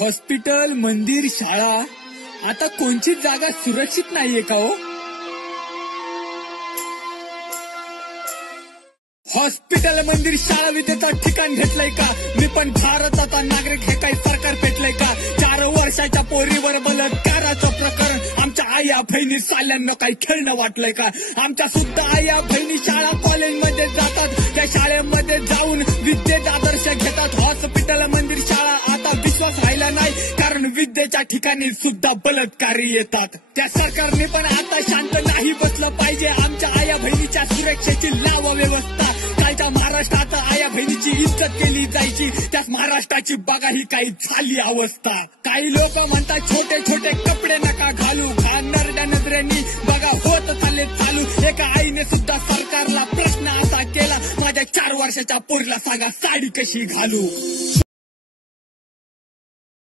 Hospital, मंदिर, शाळा आता कोणतीच जागा सुरक्षित नाहीये का हो? हॉस्पिटल, मंदिर, शाळा, विद्येचं ठिकाण भेटलंय का? मी पण भारताचा नागरिक, हे काही सरकार भेटलंय का? 4 वर्षाच्या पोरीवर बलात्काराचं प्रकरण, आमच्या आया बहिणी साल्यांना काही खेळणं वाटलंय का? आमच्या सुद्धा आया बहिणी शाळा कॉलेजमध्ये जातात, त्या शाळेमध्ये जाऊन विद्येचा आदर्श घेतात. हॉस्पिटल, मंदिर, शाळा आता विश्वास राहिला नाही, कारण विद्येच्या ठिकाणी सुद्धा बलात्कारी येतात. त्या सरकारने पण आता शांत नाही बसलं पाहिजे. आमच्या आया बहिणीच्या सुरक्षेची लावा व्यवस्था. कालच्या महाराष्ट्रात आया बहिणीची इज्जत केली जायची, त्याच महाराष्ट्राची बघा ही काही झाली अवस्था. काही लोक म्हणतात छोटे छोटे कपडे नका घालू, नरड्या नजरेनी बघा होत चालले चालू. एका आईने सुद्धा सरकारला प्रश्न असा केला, माझ्या 4 वर्षाच्या पोरीला सांगा साडी कशी घालू.